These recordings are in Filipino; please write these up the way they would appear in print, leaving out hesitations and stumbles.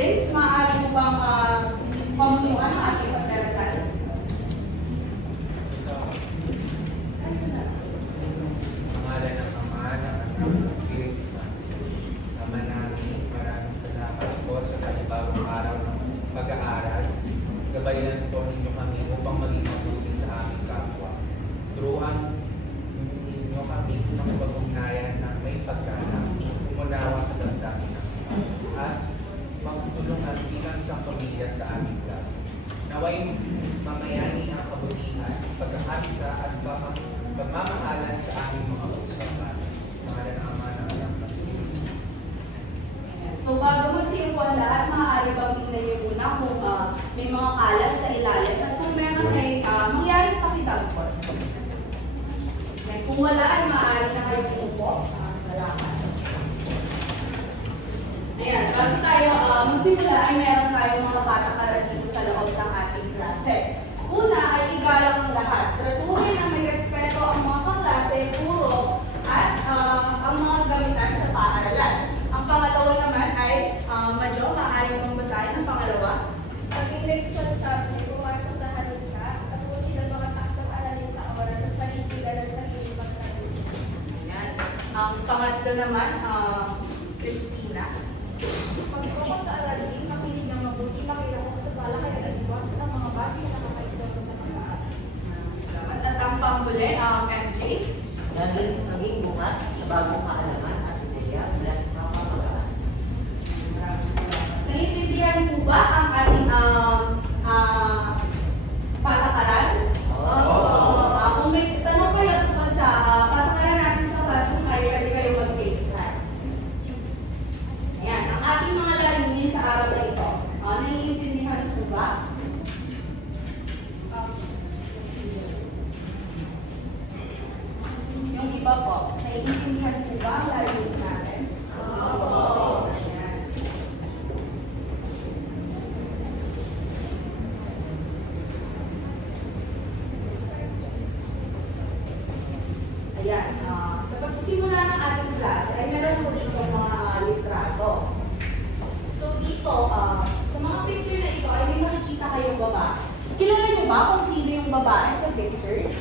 Vince, maaari mo bang pamunuan ang ating pagdarasal? Pangalan ng Ama, ng Anak, ng Espiritu Santo. Ama namin, maraming salamat po sa kanibagong araw ng pag-aaral. Gabayan po ninyo kami upang maging mabuti sa aming kapwa. Turuan ninyo kami ng pag-ugnayan na may paggalang, umunawa sa damdamin at magtulungan bilang sa pamilya sa aming klase. Naway mamayani ang kabutihan, pagkakasa at pagmamahalan sa aming mga usapan. Sa ngalan ng Ama, ng Anak, ng Espiritu Santo. So bago magsiupo ang lahat, maaari bang tingnan niyo muna kung may mga kalat sa ilalim at kung meron ay mangyaring pakitagpot. Kung wala ay maaari na kayo umupo. Salamat. Ayan, bago tayo magsimula ay meron tayong mga patakaran dito sa loob ng ating klase. Una ay igalang ang lahat. Tratuhin na may respeto ang mga kaklase, puro at ang mga gamitan sa paaralan. Ang pangalawa naman ay, Madyo, maaari mong basahin ang pangalawa. Maging responsable, pumasok na halika, at kung sila mga taktong aralin sa oras at panindigan ng sarili pagkakaroon. Ayan. Ang pangatlo naman, Christina. Pagbukas sa aralin, makinig ng mabuti, makilahok sa bala, kaya nag-iwasan ng mga bagay na nakakaistorbo sa mga aral. At ang panghuli, MJ. Naging bukas sa bagong kaalaman at ideya mula sa mga pamagaan. Naiintindihan po ba ang ating patakaran? Kung may tanong kayo tungkol sa patakaran natin sa classroom, pwede kayo mag-case try. Ayan, ang ating mga lalingin sa araw na ito. Naiintindihan po ba? Yung iba po, naiintindihan po ba ang lalingin natin? Oo. Ayan. Ayan, sa pagsisimula ng ating klase ay meron po dito mga litrato. So dito, sa mga picture na ito ay may makikita kayong baba. Kilala niyo ba kung sino yung babae sa pictures?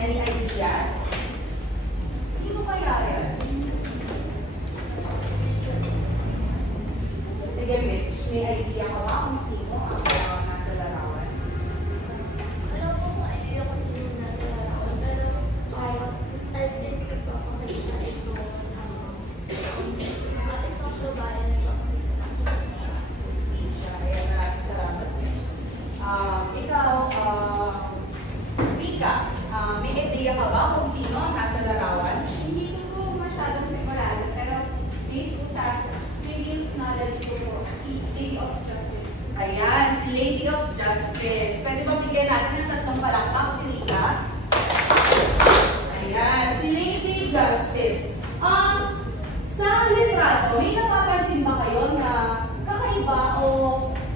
Any ideas? Sino kaya yan? Sige Mitch, may idea ka ba kung sino ang nasa larawan? Alam ko kung idea ko sino na sa larawan, pero I-describe ko kung kanina ito ang isang babae na ipapakita. Justia. Ayan, maraming salamat, Mitch. Ikaw, Rika, may idea ka ba kung sino ang nasa larawan? Hindi ko masyadong sigurado, pero based po sa previous knowledge ko po, si Lady of Justice. Ayan, si Lady of Justice. Pwede ba bigyan natin ng tatlong palakpak si Rika? Ayan, si Lady Justice. Sa litrato, may napapansin ba kayo na kakaiba o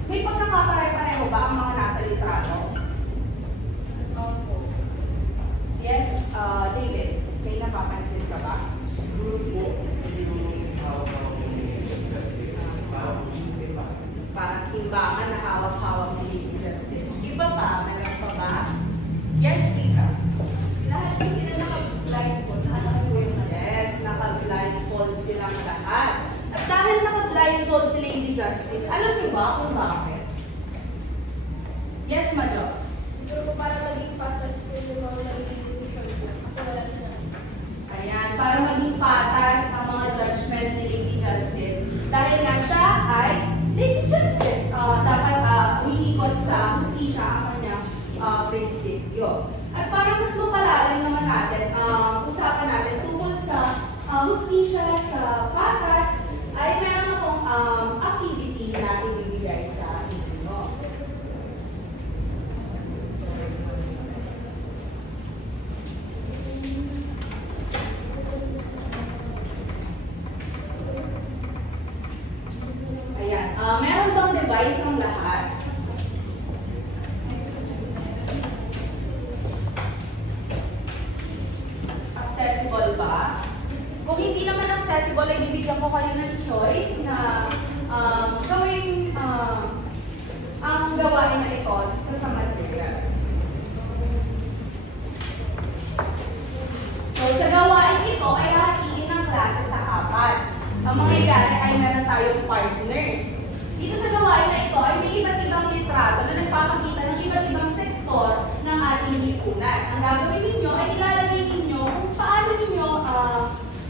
may pagkakapare-pareho ba ang mga nasa litrato? Yes, David, may napapansin ka ba? Siguro po, yung hawak-hawak ng Justice, parang hindi pa. Parang timbangan na hawak-hawak ni Lady Justice. Iba pa, alam pa ba? Yes, Rika. Lahat po sila naka-blindfold. Alam ko yung Yes, naka-blindfold silang lahat. At dahil naka-blindfold si Lady Justice, alam niyo ba kung bakit? Yes, Madjo. siguro po para maging patas po yung mga naging decision ko. Kasi wala na. Ayan, para maging patas ang mga judgment ni Lady Justice. Dahil nga siya ay Lady Justice. Dapat umiikot sa hustisya ang kanyang prinsipyo. At para mas mapalalim naman natin, usapan natin tungkol sa hustisya sa patas, ay meron akong activity na ibibigay sa inyo. Ayan, meron bang device ang lahat? gagawin ninyo ay ilalagay ninyo kung paano ninyo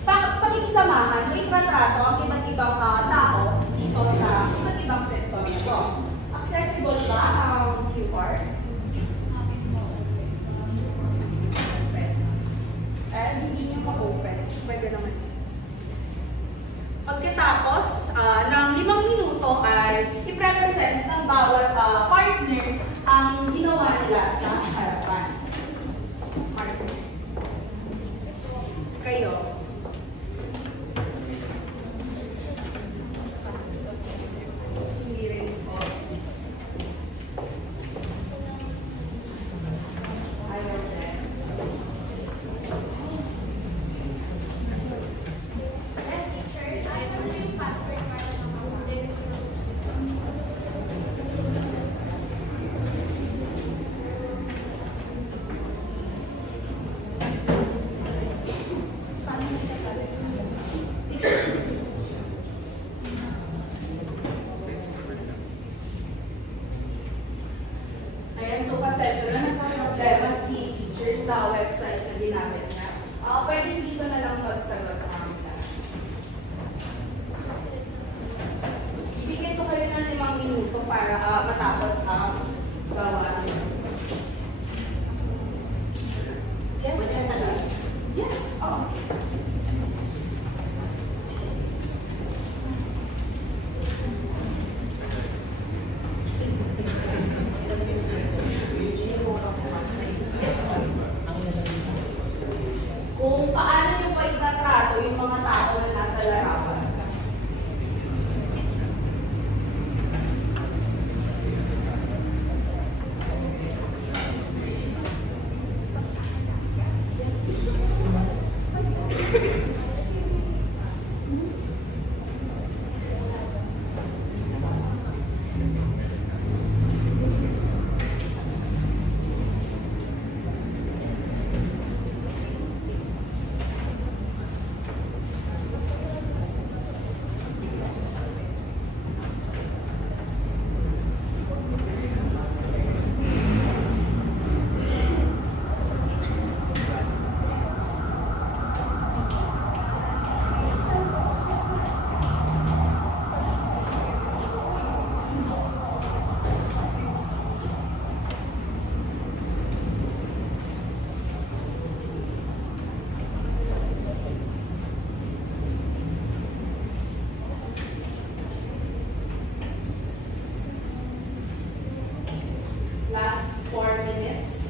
pakikisamahan o itratrato ang iba't ibang tao dito sa iba't ibang sektor nito. Accessible ba ang QR? Hindi nyo ma-open. Pwede naman. Pagkatapos ng 5 minuto ay i-represent ng bawat partner ang ginawa nila sa harapan. Partner. Kayo. Hindi rin po. Ayaw din. Yes, teacher. I know yung password para makakulit. Ayan, so pasensya na nagka-problema si teacher sa website na ginamit niya. Pwede dito na lang magsagot ang lahat. Ibigay ko kayo ng 5 minuto para matapos ang gawain. Yes, Angela. Yes, oo. Kung paano nyo po itatrato yung mga tao na nasa larawan. Last 4 minutes.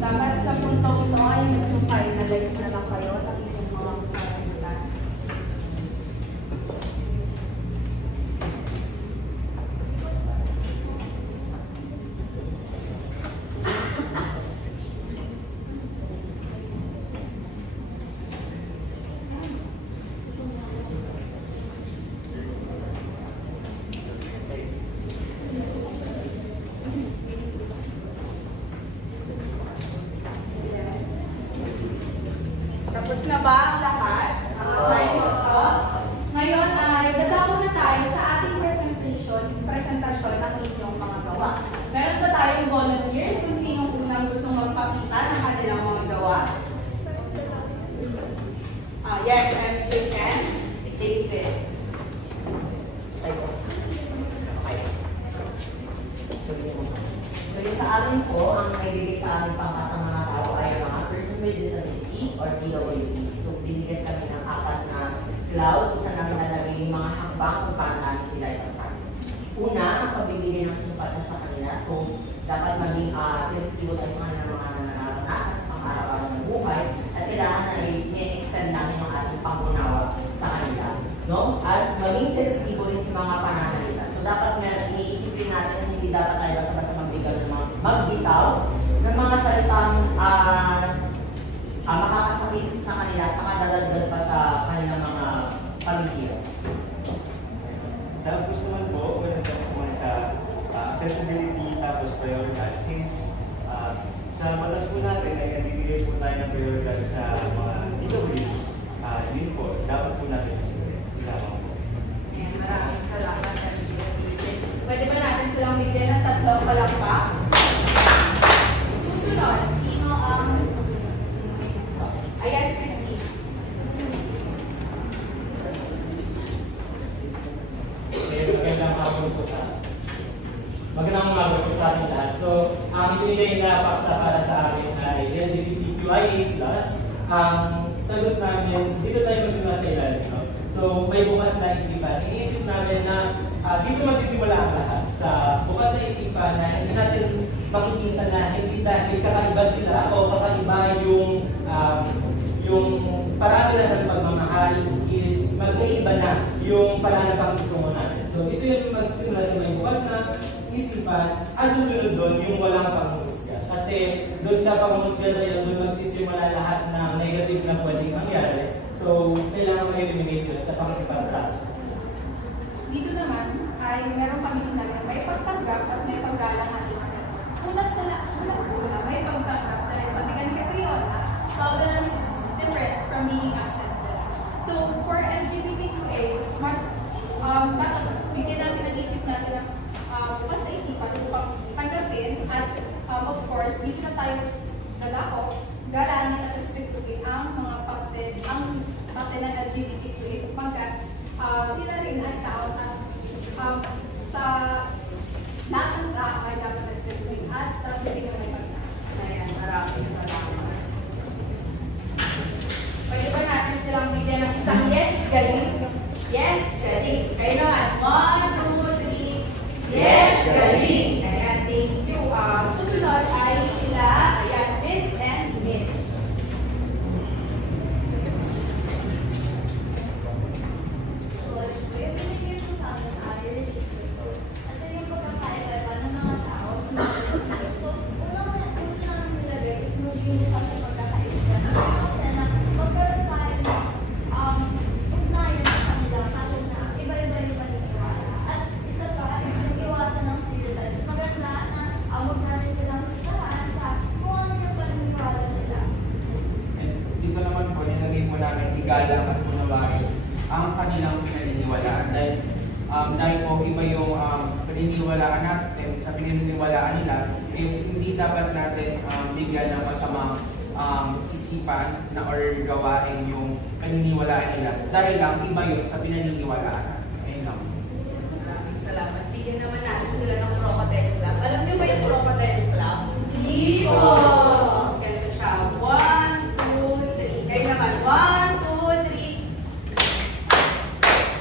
Dapat sa puntong ito ay finalize na lang kayo ng inyong mga kasagutan. Tapos na ba ang lahat? Ngayon ay dadako na tayo sa ating presentasyon ng inyong mga gawa. Meron ba tayong volunteers kung sinong unang gustong magpakita ng kanilang mga gawa? Yes, MJ and David. So yung sa amin po, ang naibigay sa aming pangkatang mga tao ay mga person with disabilities or PWDs. So binigyan kami ng 4 na cloud kung saan namin nalagay yung mga hakbang kung paano namin sila ipapag. Una, ang pagbibigay ng sumpatsa sa kanila. So dapat maging sensitive tayo sa kanila mga naranasan sa pang-araw-araw ng buhay at kailangan na i-extend namin ang ating pangunawa sa kanila. No? At maging sensitive rin sa mga pananalita. So dapat iniisip rin natin na hindi dapat tayo basta-basta magbitaw ng mga salitang makakasakit sa kanila at makadadagdag pa sa kanilang mga pamilya. Tapos naman po, when it comes naman sa accessibility tapos prioridad, since sa batas po natin ay nabibigay po tayo ng prioridad sa mga DWs, yun po, dapat po natin isama po. Ayan, maraming salamat. Pwede ba natin silang bigyan ng 3 palakpak? Susunod, sino ang susunod? Sino may gusto? Yes, Christine. Magandang umaga po sa ating lahat. So, ang ibinigay na paksa para sa amin ay LGBTQIA+. Ang sagot namin, dito tayo magsimula sa ilalim. No? So, may bukas na isipan. Iniisip namin na dito magsisimula ang lahat sa bukas na isipan na hindi natin makikita na hindi dahil kakaiba sila o kakaiba yung paraan nila ng pagmamahal is mag-iiba na yung paraan ng pagkitungo natin. So, ito yung magsisimula sa may bukas na isipan at susunod doon yung walang panghusga. Kasi doon sa panghusga na yun, doon magsisimula lahat ng negative na pwedeng mangyari. So, kailangan ma-eliminate yun sa pangkipag-practice. Dito naman ay meron kami sinabi na may pagtanggap at may paggalang at isip. Unat may pagtanggap dahil sabi ka ni Catriona, tolerance is different from being accepted. So, for LGBTQA, mas dapat bigyan natin ang isip natin na bukas sa isipan upang tanggapin at of course, dito na tayo nalako, galangin at respetuhin ang mga parte ng LGBTQA pagkat sila rin ay tao na sa lahat ng tao ay dapat respetuhin at hindi ka may pagkakas. Ayan, maraming salamat. Pwede ba natin silang bigyan ng isang yes, galing? Yes, galing. Kayo naman. 1, 2, 3. Yes, galing. Ayan, thank you. Susunod ay sila, ayan, Vince and Mitch. igalang at unawain ang kanilang pinaniniwalaan. Dahil po iba yung pinaniniwalaan natin, sa pinaniniwalaan nila is hindi dapat natin bigyan ng masamang isipan na or gawain yung pinaniniwalaan nila. Dahil lang iba yun sa pinaniniwalaan natin. Ayun lang. Salamat. Bigyan naman natin sila ng Crocodile Club. Alam niyo ba yung Crocodile Club? Hindi po! Ganito siya. 1, 2, 3. Kayo naman. 1, 2, 3.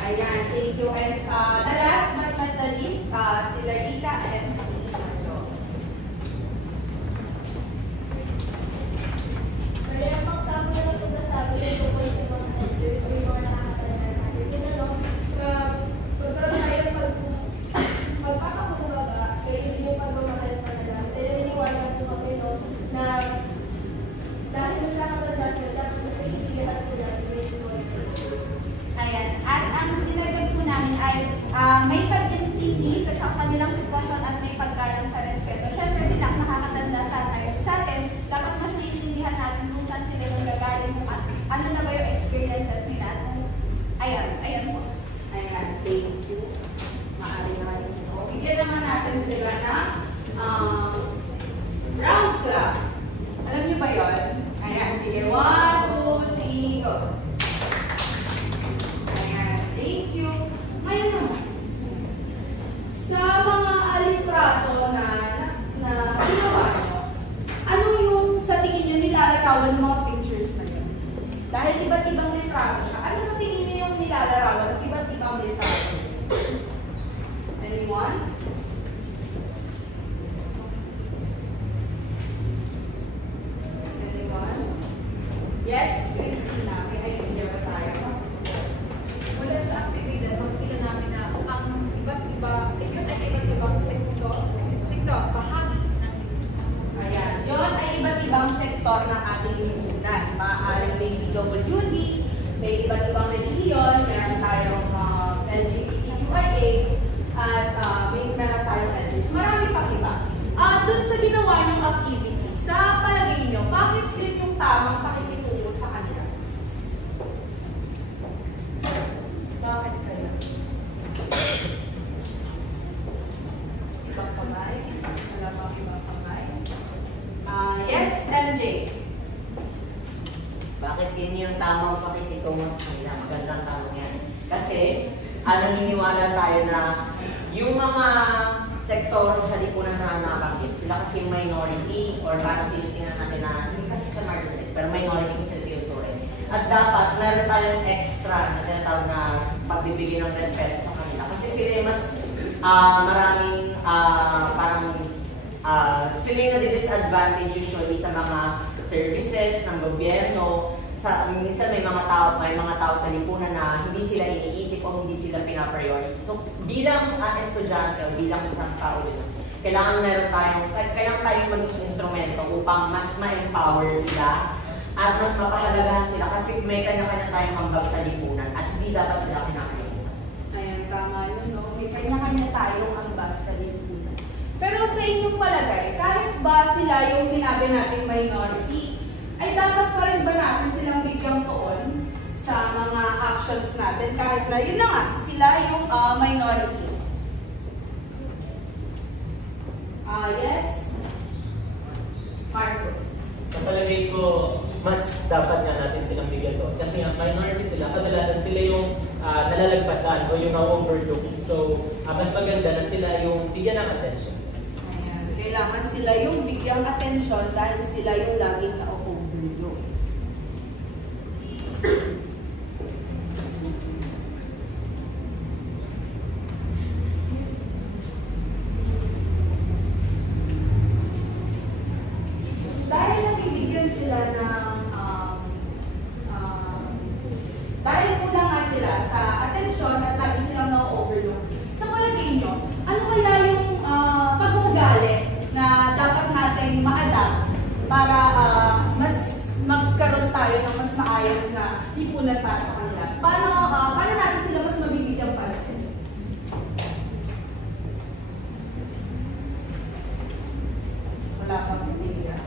Ayan. Thank you. And the last but not the least, sila Rita and si Joe. sila ng round clock. Alam niyo ba yun? Ayan, sige. 1, 2, 3, go. Ayan, thank you. Ngayon naman, sa mga alitrato na ginawa nyo, ano yung sa tingin nyo nilalarawan ng mga pictures na yun? Dahil iba't ibang litrato siya. Ano sa tingin nyo yung nilalarawan ng iba't ibang litrato? Anyone? Anyone? Yes, Christina. May idea ba tayo? Mula sa aktibidad, makikita namin na ang iba't iba, yun ay iba't ibang sektor, bahagi ng Ayan. Yun ay iba't ibang sektor ng ating lipunan. Maaaring may PWD, may iba't ibang relihiyon, meron tayong LGBTQIA, at meron tayong LGBTs. Marami pang iba. Doon sa ginawa niyong activity, sa palagay niyo, bakit yun yung tamang pakikitungo sa kanila? Bakit kaya? Ibang kamay? Wala bang ibang kamay? Yes, MJ. Bakit yun yung tamang pakikitungo sa kanila? Magandang tanong yan. Kasi, naniniwala tayo na yung mga sektor sa lipunan na nabanggit, sila kasi yung minority or parang tinitingnan natin na, hindi kasi sa marginalized, pero minority ko sila tinuturin. At dapat, meron tayong extra na tinatawag na pagbibigay ng respeto sa kanila. Kasi sila yung mas maraming parang sila yung nadi-disadvantage usually sa mga services ng gobyerno. Minsan may mga tao sa lipunan na hindi sila iniisip o hindi sila pinapriority. So bilang estudyante o bilang isang tao dito, kailangan tayong maging instrumento upang mas ma-empower sila at mas mapahalagahan sila kasi may kanya-kanya tayong hambag sa lipunan at hindi dapat sila kinakalimutan. Ayan, tama yun, no? May kanya-kanya tayong ambag sa lipunan. Pero sa inyong palagay, kahit ba sila yung sinabi nating minority, ay dapat pa rin ba natin silang bigyang tuon sa mga actions natin kahit na yun na nga, sila yung minority? Yes? Marcos. Sa palagay ko, mas dapat nga natin silang bigyan to. Kasi nga, minority sila, kadalasan sila yung nalalagpasan o yung na-overlook. So, mas maganda na sila yung bigyan ng attention. Ayan, kailangan sila yung bigyang atensyon dahil sila yung laging na-overlook. Dahil nabibigyan sila ng dahil kulang nga sila sa atensyon at lagi silang na-overlook. Sa palagay nyo, ano kaya yung pag-uugali na dapat natin ma-adapt para mas magkaroon tayo ng mas maayos na lipunan para sa kanila? Paano natin sila mas mabibigyan pansin? Wala pang idea.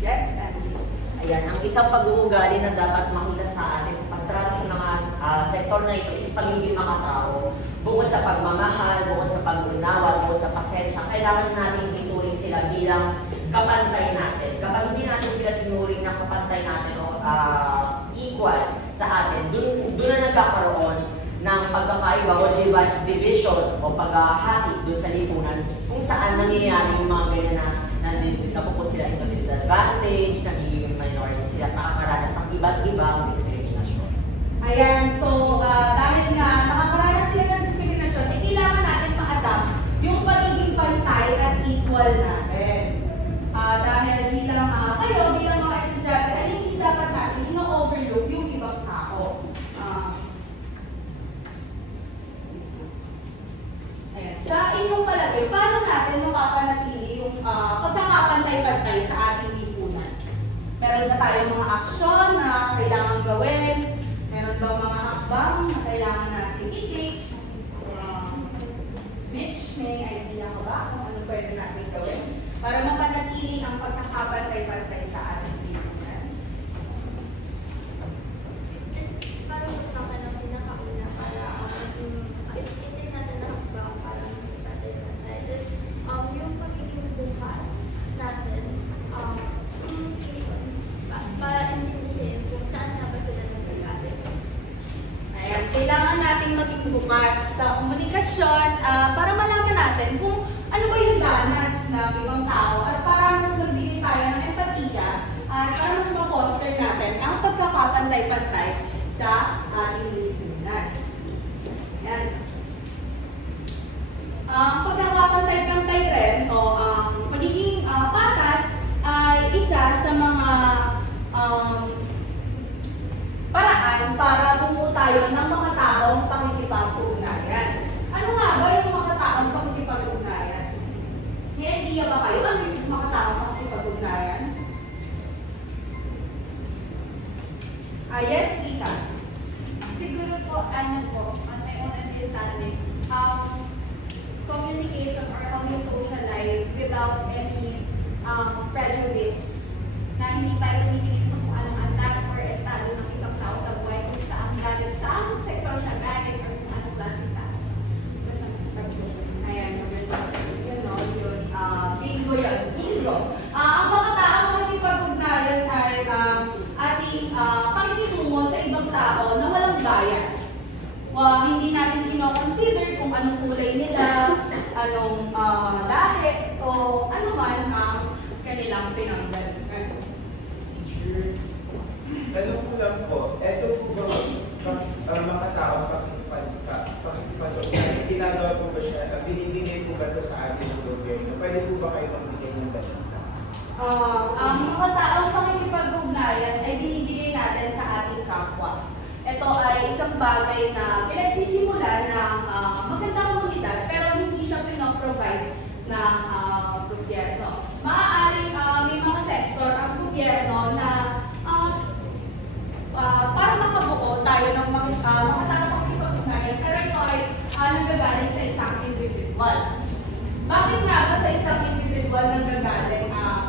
Yes, Angie. Ayan, ang isang pag-uugali na dapat makita sa atin sa pagtrato sa mga sektor na ito is pagiging makatao. Bukod sa pagmamahal, bukod sa pag-unawa, bukod sa pasensya, kailangan natin ituring sila bilang kapantay natin. Kapag hindi natin sila tinuring na kapantay natin o equal sa atin, dun na nagkakaroon ng pagkakaiba o division o paghahati dun sa lipunan kung saan nangyayari yung mga ganyan na napuput sila into disadvantage, nagiging minority sila at nakakaranas ng iba't ibang diskriminasyon. Ayan, so dahil nga nakakaranas sila ng diskriminasyon, kailangan natin ma-adapt yung pagiging pantay at equal natin. Dahil bilang mga estudyante, ay hindi dapat natin ino-overlook yung ibang tao. Ayan. Sa inyong palagay, paano natin mapapanatili yung pagkakapantay-pantay sa ating lipunan? Meron ba tayong mga aksyon na kailangan gawin? Meron ba mga hakbang na kailangan natin i-take? Mitch, may idea ka ba kung ano pwede natin gawin para mapanatili ang pagkakapantay-pantay sa ating lipunan? Parang mas naman ang pinakauna para itin natin na hakbang para ng ibang tao at para mas magbigay tayo ng empatiya at para mas ma-foster natin ang pagkakapantay-pantay sa ating lipunan. Yan. Ang pagkakapantay-pantay rin o magiging patas ay isa sa mga paraan para bumuo tayo ng mga taong pakikipag-ugnayan. Ano nga ba yung mga taong pakikipag-ugnayan? May idea ba kayo? Ano yung mga taong pakikipag-ugnayan? Yes, Ika. Siguro po, on my own understanding, communication or how you socialize without any prejudice na hindi tayo tumitingin sa kung anong antas or estado ng isang tao sa buhay, kung saan galing, sa anong sektor siya galing, or kung anong klase tao. Ayan, yun, bingo yun, bingo. Ang mga taong makikipag-ugnayan ay ating pakikitungo sa ibang tao na walang bias. Hindi natin kino-consider kung anong kulay nila, anong lahi, o ano man ang kanilang pinanggalingan. Tanong ko lang po, eto po ba mga tao pakikipag-ugnayan, ginagawa po ba siya, binibigay po ba ito sa ating gobyerno? Pwede po ba kayo magbigay ng balita? Ang mga taong pakikipag-ugnayan ay binibigay natin sa ating kapwa. Ito ay isang bagay na pinagsisimula ng magandang komunidad pero hindi siya pinoprovide ng gobyerno. Maaaring may mga sektor ang gobyerno na para makabuo tayo ng mga taong pakikipag-ugnayan pero ito ay nanggagaling sa isang individual. Bakit nga ba sa isang individual nanggagaling ang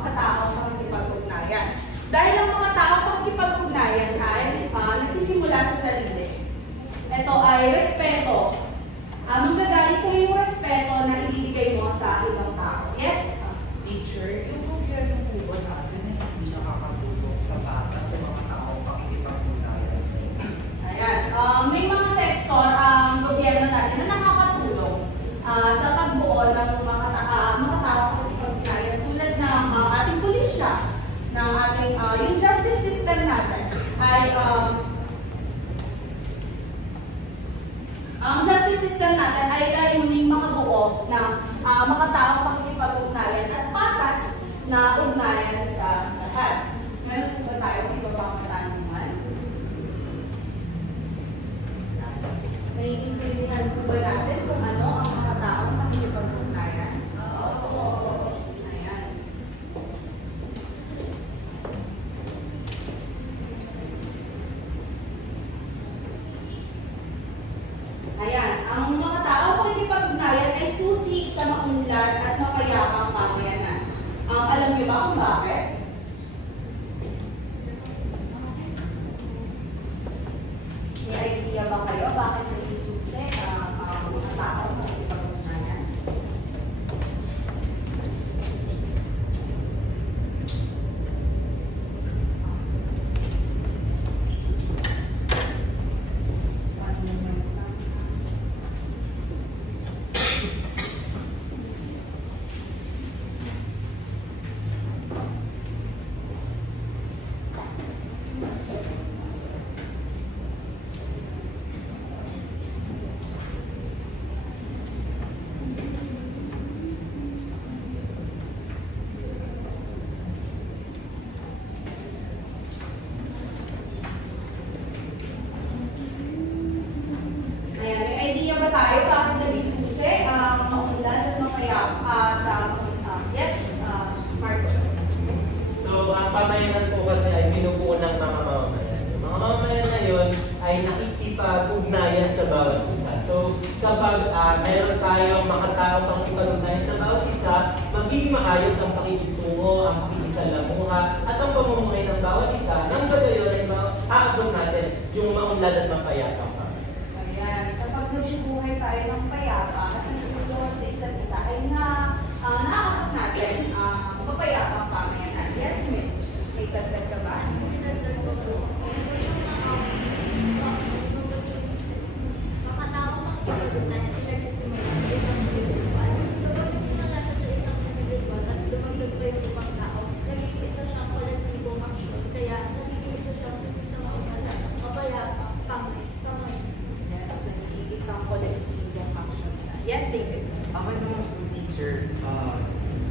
mga taong pakikipag-ugnayan? Dahil ang mga taong pakikipag-ugnayan ay nagsisimula sa sarili. Ito ay respeto. Manggagaling sa yung respeto na ibibigay mo sa ibang tao. Yes? Teacher, yung gobyerno po ba natin ay hindi nakakatulong sa bata sa mga taong pakikipag-ugnayan? Ayan. May mga sektor ang gobyerno natin na nakakatulong sa pagbuo ng mga taong pakikipag-ugnayan tulad ng ating pulisya, ng ating yung justice system natin ay ang justice system natin ay layuning makabuo ng mga taong pakikipag-ugnayan at patas na ugnayan sa lahat. Meron po ba tayo iba pang katanungan? Naiintindihan po ba natin kung ano ang mga taong pakikipag-ugnayan? Oo. Ayan. Ayan, ang mga taong pakikipag-ugnayan ay susi sa maunlad at mapayapang pamayanan. Alam niyo ba kung bakit? May idea ba kayo bakit naging susi ang mga taong pakikipag-ugnayan?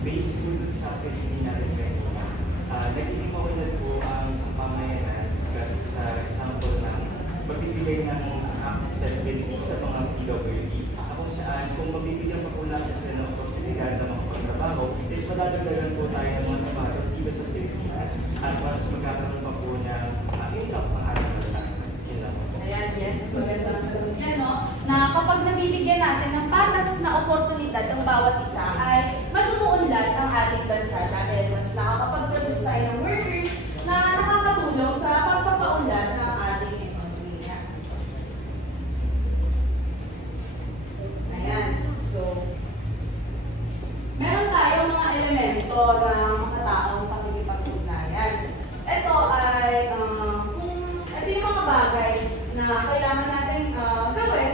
base po dun sa atin hindi natin ganito. Nagiging mawalan po ang isang pamayanan sa example ng magbibigay ng accessibility sa mga PWD. Kung saan, kung mabibigyan pa po natin sila ng oportunidad ng mga pagtrabaho, is madadagdagan po tayo ng mga trabaho dito sa Pilipinas at mas magkakaroon pa po ng income ng ating bansa. Ayan, yes, magandang sagot yan, no? Na kapag nabibigyan natin ng patas na oportunidad ang bawat isa, ay mas umuunlad ang ating bansa dahil mas nakakapag-produce tayo ng workers na nakakatulong sa pagpapaunlad ng ating ekonomiya. Ayan, so, meron tayong mga elemento ng makataong pakikipag-ugnayan. Ito ay, ito yung mga bagay na kailangan natin gawin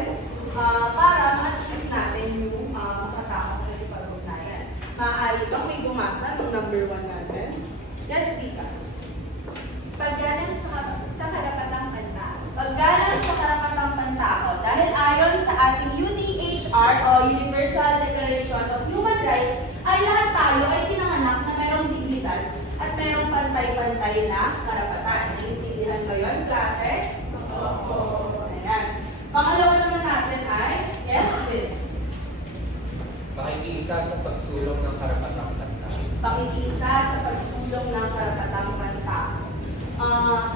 para ma-achieve natin yung makataong pakikipag-ugnayan. Maaari bang may bumasa ng number 1 natin? Yes, Tika. Paggalang sa karapatang pantao. Paggalang sa karapatang pantao. Dahil ayon sa ating UDHR o Universal Declaration of Human Rights, ay lahat tayo ay pinanganak na mayroong dignidad at mayroong pantay-pantay na karapatan. Naiintindihan ko yun, klase? Opo. Ayan. Pangalawa naman natin ay, yes, Vince. Pakikiisa sa pagsulong ng karapatang pantao. Pakikiisa sa pagsulong ng karapatang pantao.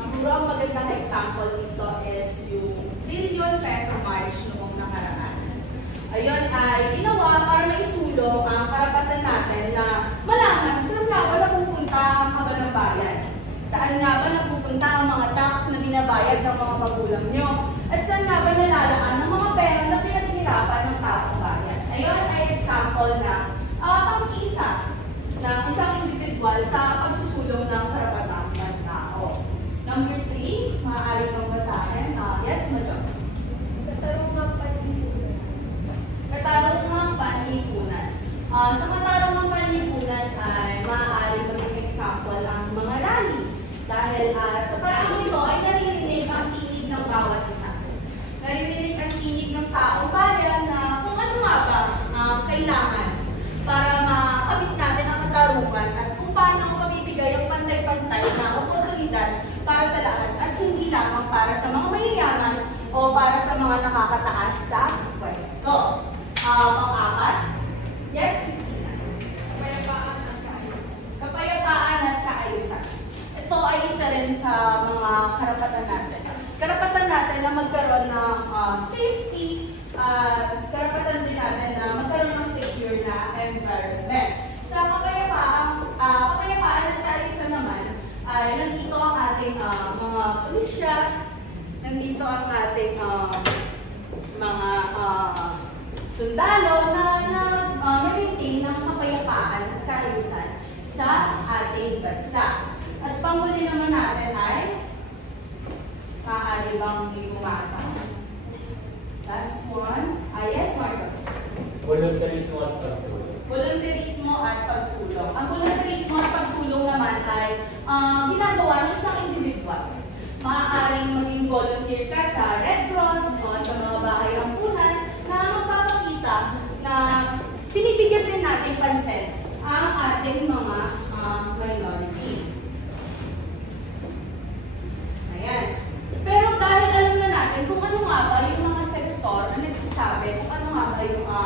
Siguro ang magandang example dito is yung trillion peso march noong nakaraan. Ayun ay ginawa para maisulong ang karapatan natin na malaman saan nga ba napupunta ang haba ng bayan. Saan nga ba napupunta ang mga tax na binabayad ng mga magulang nyo? At saan nga ba nalalaan ng mga pera na pinaghirapan ng taong bayan? Ayun ay example na pang-iisa ng isang individual sa pagsusulong ng karapatang pantao. Number 3, maaari kang basahin. Yes, Madam. Katarungang panlipunan. Katarungang panlipunan. Sa katarungang panlipunan ay maaari maging example ang mga rally. Dahil sa parang ito ay naririnig ang tinig ng bawat isa. Naririnig ang tinig ng taong bayan na kung ano nga ba kailangan para makamit natin ang katarungan at kung paano mabibigay ang pantay-pantay na oportunidad para sa lahat at hindi lamang para sa mga mayayaman o para sa mga nakakataas sa pwesto. Pang-apat? Yes, Christina. Kapayapaan at kaayusan. Kapayapaan at kaayusan. Ito ay isa rin sa mga karapatan natin. Karapatan natin na magkaroon ng safety, karapatan din natin na magkaroon ng secure na environment. Sa kapayapaan at kaayusan naman, ay nandito ang ating mga pulisya, nandito ang ating mga sundalo na maintain ng kapayapaan at kaayusan sa ating bansa. At panghuli naman natin ay maaari bang may bumasa? Last one. Yes, Marcos. Voluntarismo at pagtulong. Voluntarismo at pagtulong. Ang voluntarismo at pagtulong naman ay ginagawa ng isang individual. Maaaring maging volunteer ka sa Red Cross o sa mga bahay ampunan na magpapakita na pinibigyan din natin pansin ang ating mga minority. Ayan. Pero dahil alam na natin kung ano nga ba yung mga sektor na nagsasabi kung ano nga ba yung mga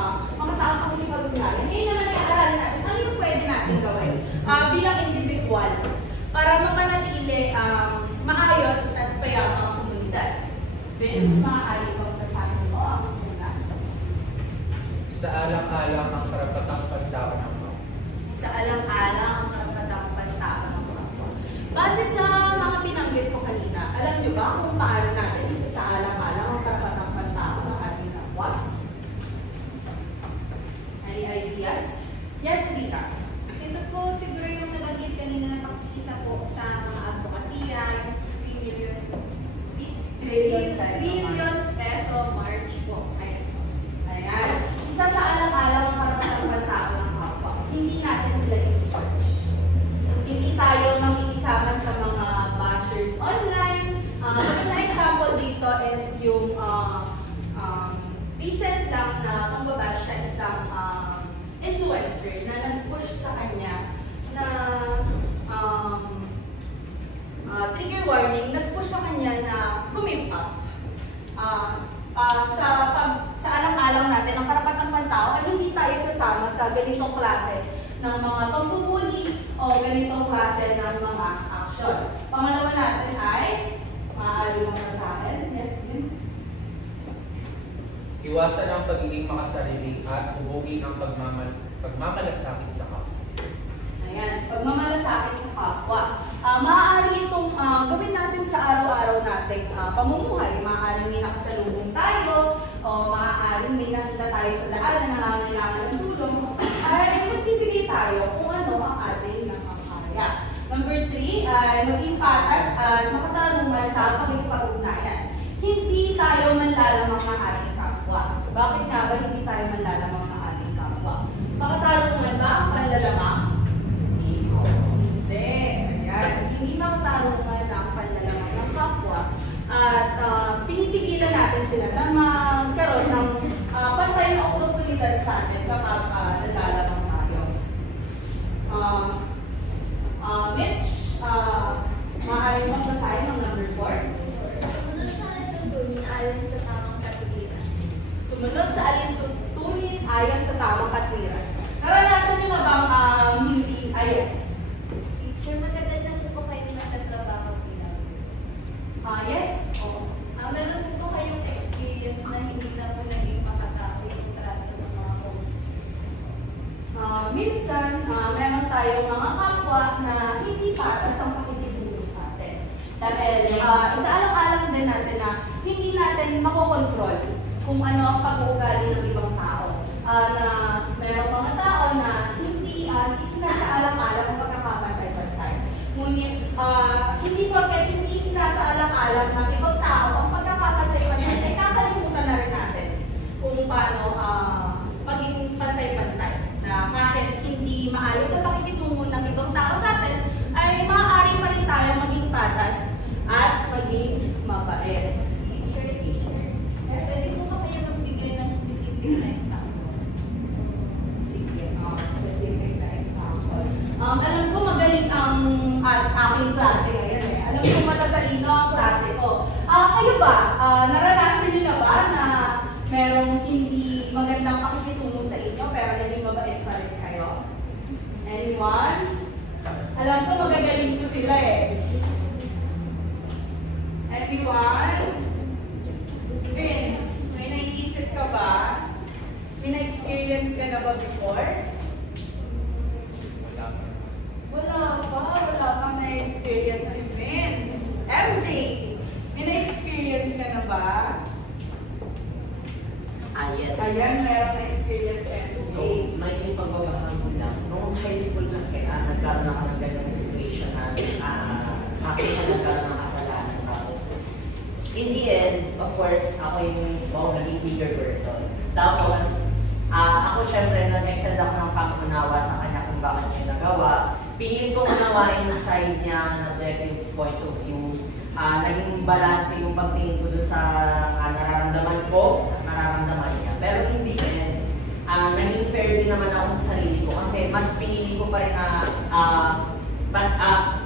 taong pakikipag-ugnayan, ngayon naman i-aralin natin ano yung pwede natin gawin bilang individual para mapanatili maayos at payapang komunidad. Vince, maaari bang basahin mo ang una? Isaalang-alang ang karapatang pantao ng mga. Isaalang-alang ang karapatang pantao ng kapwa. Base sa mga binanggit ko kanina, alam niyo ba kung paano natin isaalang-alang ang karapatang pantao ng ating kapwa? Any ideas? Yes, Rita. Ito po siguro yung nabanggit kanina na pakikisa po sa mga advokasya, yung 3 million peso march po. Ayan. Isa sa alang-alang ang karapatang pantao ng kapwa. sa ganitong klase ng mga pambubuli o ganitong klase ng mga action. Pangalawa natin ay, maaari mo sa akin. Yes, Vince. Iwasan ang pagiging makasarili at hubugin ang pagmamalasakit sa kapwa. Ayan, pagmamalasakit sa kapwa. Maaari itong gawin natin sa araw-araw nating pamumuhay. Maaari may nakasalubong tayo, o maaari may nakita tayo sa daan na nangangailangan ng tulong, ay magbibigay tayo kung ano ang ating nakakaya. Number 3, ay maging patas at makatarungan sa pakikipag-ugnayan. Hindi tayo manlalamang ng ating kapwa. Bakit nga ba hindi tayo manlalamang ng ating kapwa? Makatarungan ba ang panlalamang? Hindi. Ayan. Hindi makatarungan ang panlalamang ng kapwa. At pinipigilan natin sila na magkaroon ng pantay na oportunidad sa atin kapag naglalamang tayo. Mitch, maaari mong basahin ang number 4. Sumunod sa alintuntunin ayon sa tamang katwiran. Sumunod sa alintuntunin ayon sa tamang katwiran. Naranasan niyo na bang hindi ayos? Teacher, matagal na po kayo nagtatrabaho bilang. Yes? Oo. Meron po kayong experience na hindi na po naging makatao yung trato ng mga Minsan, meron tayong mga kapwa na hindi patas ang pakikibulong sa atin. Dahil isaalang-alang din natin na hindi natin makokontrol kung ano ang pag-uugali ng ibang tao. Na merong mga tao na hindi sinasaalang-alang ang pagkakapantay-pantay. Ngunit hindi porket hindi sinasaalang-alang ng ibang tao ang pagkakapantay-pantay, ay kakalimutan na rin natin kung paano maging pantay-pantay. Na kahit hindi maayos sa pakikitungo ng ibang tao sa atin, ay maaari pa rin tayo maging patas at maging mabait. teacher. Pwede po ba kayo magbigay ng specific na example? Sige, specific na example. Alam ko magaling ang aking klase ngayon eh. Alam ko matatalino ang klase ko. Kayo ba? Naranasan niyo na ba na merong hindi magandang pakikitungo sa inyo pero naging mabait pa rin kayo? Anyone? Alam ko magagaling ko sila eh. Anyone? Vince, may naiisip ka ba? May na-experience ka na ba before? Wala pa. Wala kang na-experience si Vince. MJ, may na-experience ka na ba? Yes. Ayan, meron na-experience MJ. So, may pagbabahan mo lang. Noong high school kasi, nagkaroon ako ng ganung situation na sa akin siya nagkaroon ng kasalanan. Tapos, in the end, of course, ako yung naging bigger person. Tapos, ako syempre, nag-extend ako ng pangunawa sa kanya kung bakit niya nagawa. Piliin ko unawain yung side niya, ng objective point of view. Naging balance yung pagtingin ko dun sa nararamdaman ko at nararamdaman niya. Pero hindi din. Naging fair din naman ako sa sarili ko kasi mas pinili ko pa rin na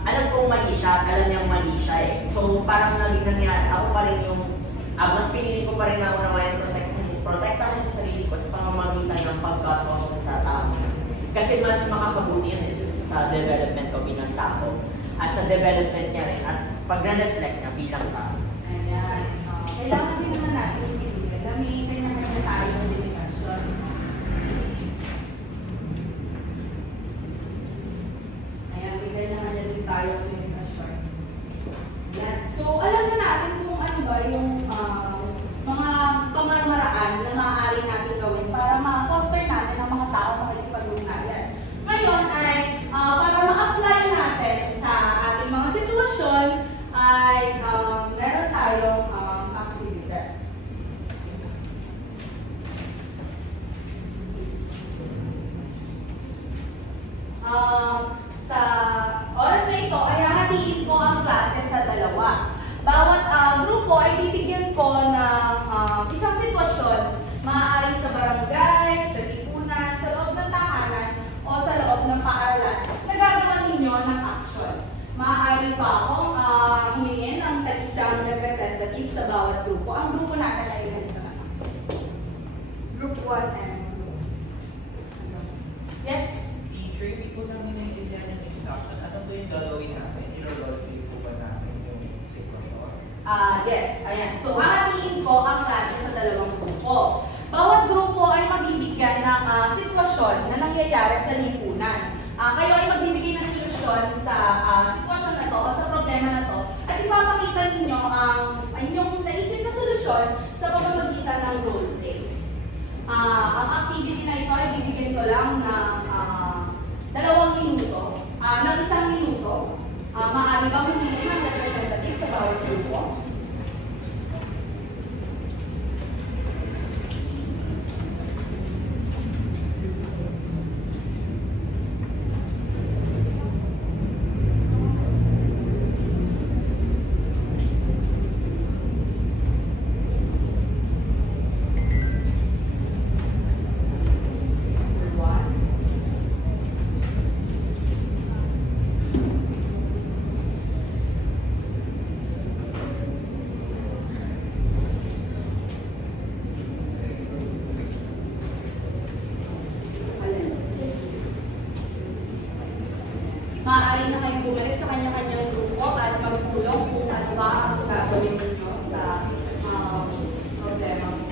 alam kong mali siya at alam niyang mali siya eh. So parang naging nangyari, ako pa rin yung mas pinili ko pa rin na unawain protektahan yung sarili ko sa pamamagitan ng pagkakausan sa tao. Kasi mas makakabuti yun sa development ko bilang tao at sa development niya rin at pagre-reflect niya bilang tao. Ayan. Kailangan din naman natin pinili. Gamitin naman na tayo ng limitasyon. Ayan, bigay naman na din tayo ng limitasyon. Yan. So, alam na natin kung ano ba yung mga pamamaraan na maaari natin gawin para ma-foster natin ang mga tao makikipag-ugnayan. Ngayon ay para ma-apply natin sa ating mga sitwasyon ay meron tayong activity. action, ano ba yung gagawin natin? I-resolve po ba natin yung sitwasyon? Yes, ayan. So, aanin ko ang klase sa dalawang grupo. Bawat grupo ay mabibigyan ng sitwasyon na nangyayari sa lipunan. Kayo ay magbibigay ng solusyon sa sitwasyon na to o sa problema na to at ipapakita ninyo ang inyong naisip na solusyon sa pamamagitan ng roleplay. Ang activity na ito ay bibigyan ko lang ng 2 minuto, ng 1 minuto. Maaari ba mamili ng representative sa bawat grupo? Maaari na kayo bumalik sa kanya-kanyang grupo at magtulong kung ano ba ang gagawin ninyo sa problema mo.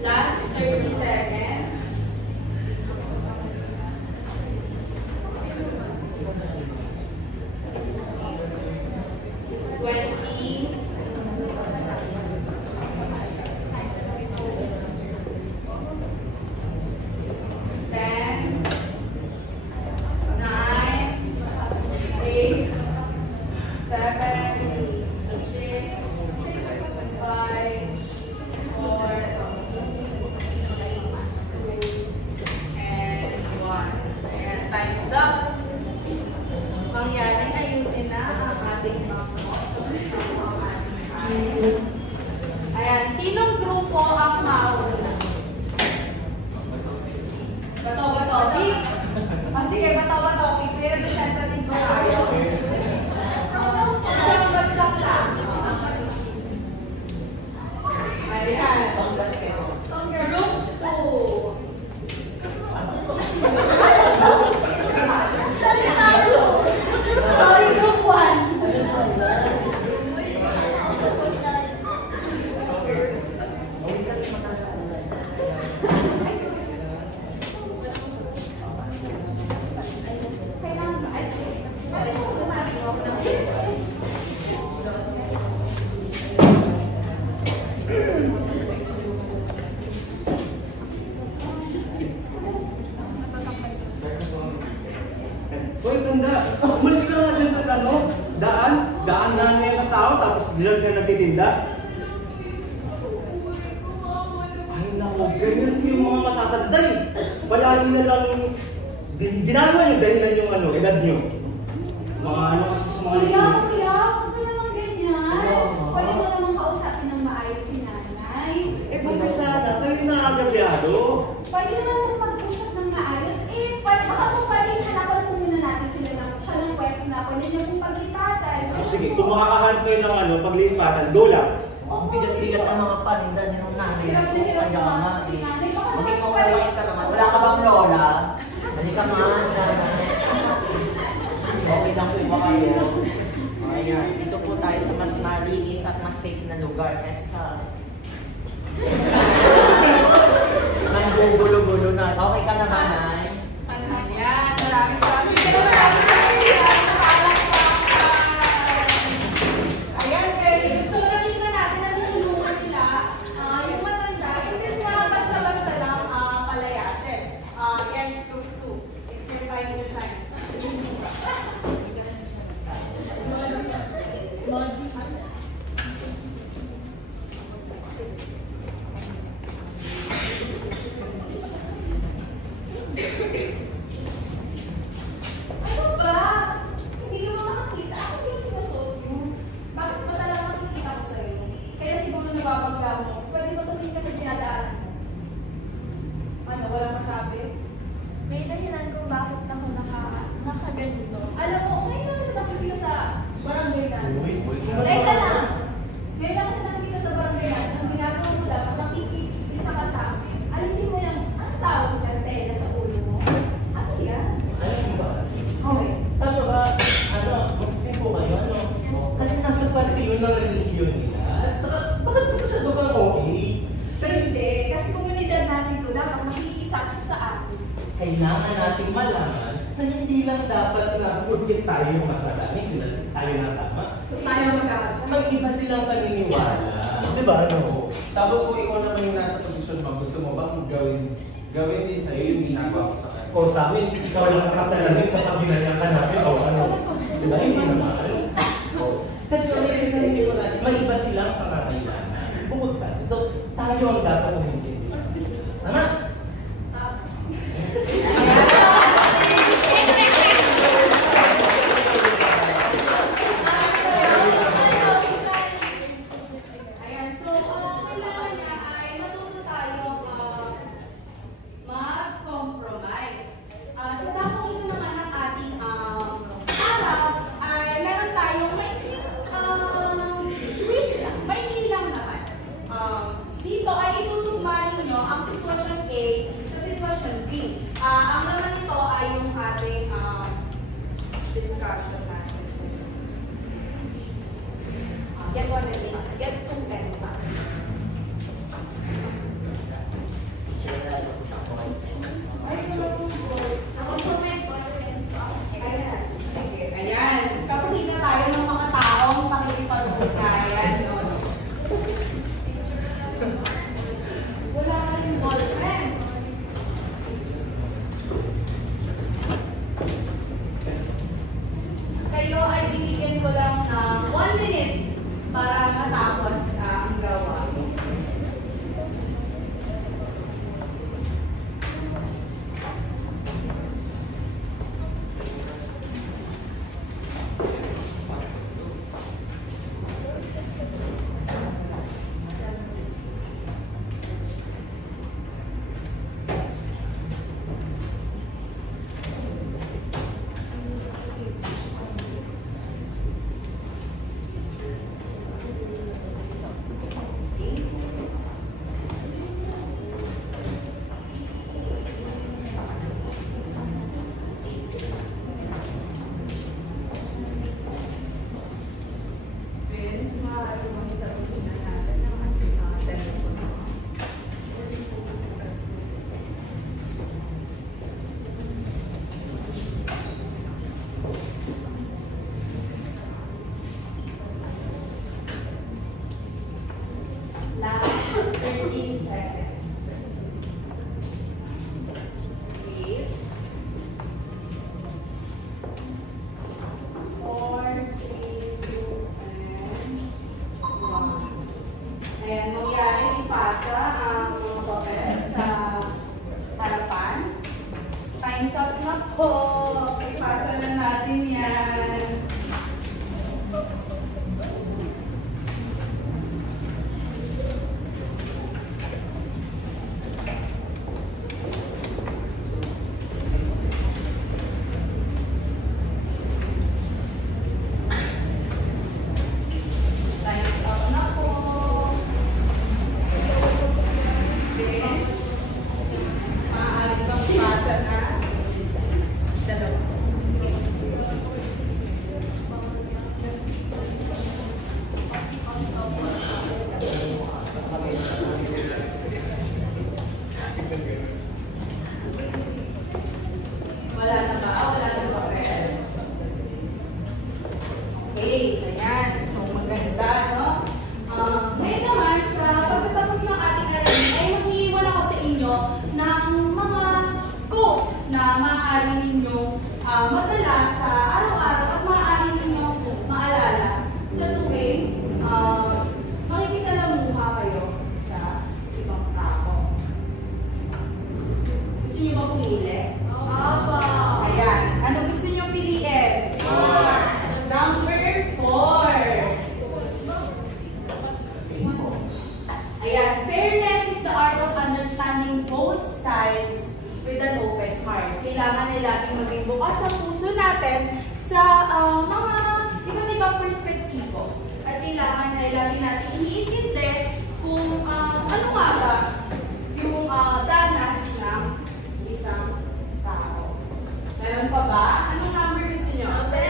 Last 30 seconds. 20. 10. 9. 8. 7. 6. 5. 4. Time is up. Mangyari na ayusin na ang ating mga ayan, sinong grupo ang mauna? Bato-batobi? Sige, bato-batobi. May representative ba tayo? Isang bagsak lang. Ayan. Group 2. Sorry, group 1. Hoy, tanda! Umalis ka nga dyan sa daan. Daan na niya ng tao, tapos diyan ka nagtitinda. Ay, naku, ganyan yung mga matatanda eh. Palagi na lang, ginagawa nyo dahilan yung edad nyo. Mga kasi sa mga Kuya, huwag ka naman ganyan. Pwede mo naman kausapin ng maayos si nanay. Buti sana, kayo na agabyado. Pwede naman kung mag-usap ng maayos. Baka po pwede hanapan po muna natin sila siya ng pwesto na pwede niyo pong paglipatan. Sige, kung makakahanap kayo ng paglilipatan, go lang. Ang bigat-bigat yung mga paninda ni nung nanay. Hirap na hirap Kaya naman. nga, Si eh. nanay, baka naman Magkikawalain ka naman. Wala ka bang lola? Halika man, nanay. Okay lang po ba kayo? Ayan, dito po tayo sa mas malinis at mas safe na lugar kasi sa... Nanggugulo-gulo na. Okay ka naman, Nay? Ayan, maraming salamat. Pero maraming salamat. Ayan, very good. So, nakita natin na tinulungan nila yung matanda. Imbes na basta-basta lang palayasin. Yes, group 2. It's your time to shine. Ano ba? Hindi ka ba makakita? Ako yung sinusuot mo. Bakit ba talaga makikita ko sa'yo? Kaya siguro nababagla mo. Pwede ba tumingin ka sa dinadaanan mo? Ano, walang masabi? May dahilan kung bakit ako nakaganito. Alam mo, ngayon lang kita nakikita sa barangay natin. Uy, Teka lang. Ngayon lang kita nakikita sa barangay natin. Ang ginagawa mo dapat, makikita ka sa amin. Alisin mo yung, ang tawag dyan, tela sa ulo mo. Ano yan? Alam ba kasi? Tama ba? Ano, Muslim po kayo, ano? Kasi nasa parte yun ng religiyon nila. At saka, bakit po masyado kang okay? Hindi. Kasi komunidad natin to, dapat makikisa siya sa atin. Kailangan nating malaman na hindi lang dapat na pagkit tayo yung masarami, sila tayo na tama. So, tayo magkakasya. May iba silang paniniwala. Di ba, no? Tapos kung ikaw naman yung nasa posisyon mo, gusto mo bang gawin din sa'yo yung ginagawa ko sa kanya? O sa amin, ikaw lang nakasalamin kapag ginanyan ka namin. O ano? Di ba? Hindi naman. O. Kasi may iba silang pangangailangan. Bukod sa ito, tayo ang dapat umintindi sa business. Tama? Ayan, so kailangan niya ay matuto tayong mag-compromise. Sa dakong ito naman ng ating araw, ay meron tayong twist lang, maikli lang naman. Dito ay itutugma ninyo ang sitwasyon A sa sitwasyon B. Ang naman nito ay yung ating discussion natin. Get 1 and pass. Get 2 and pass. Ako comment ko, Ayan. Sige. Ayan. Kapakita tayo ng mga taong pakikipag-ugnayan. No? Wala ka rin boyfriend. Kayo ay bibigyan ko lang ng 1 minute para matapos ang gawa. Last 13 seconds. Wait. 4, 3, 2, and 1. Ayan, mangyari ipasa ang mga papel sa harapan. Time's up na po. Ipasa na natin yan. Time's up na po. Ayan, fairness is the art of understanding both sides with an open heart. Kailangan ay laging maging bukas ang puso natin sa mga iba't ibang perspektibo. At kailangan ay lagi natin iniintindi kung ano nga ba yung danas ng isang tao. Meron pa ba? Anong number gusto nyo? 7.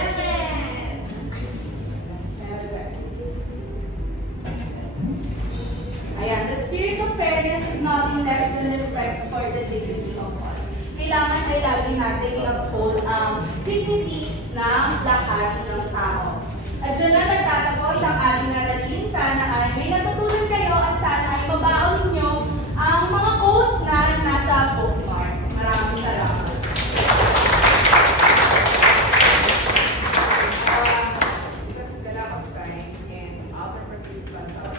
Ayan, the spirit of fairness is nothing less than respect for the dignity of all. Kailangan ay lagi natin i-uphold ang dignity ng lahat ng tao. At dyan na nagtatapos ang ating aralin. Sana ay may natutunan kayo at sana ay mabaon ninyo ang mga quote na nasa bookmarks. Maraming salamat. Because of the lack of time and our participants are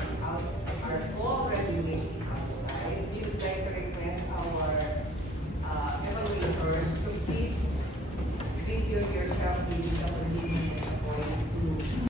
already waiting outside, we would like to request our evaluators to please video yourself with the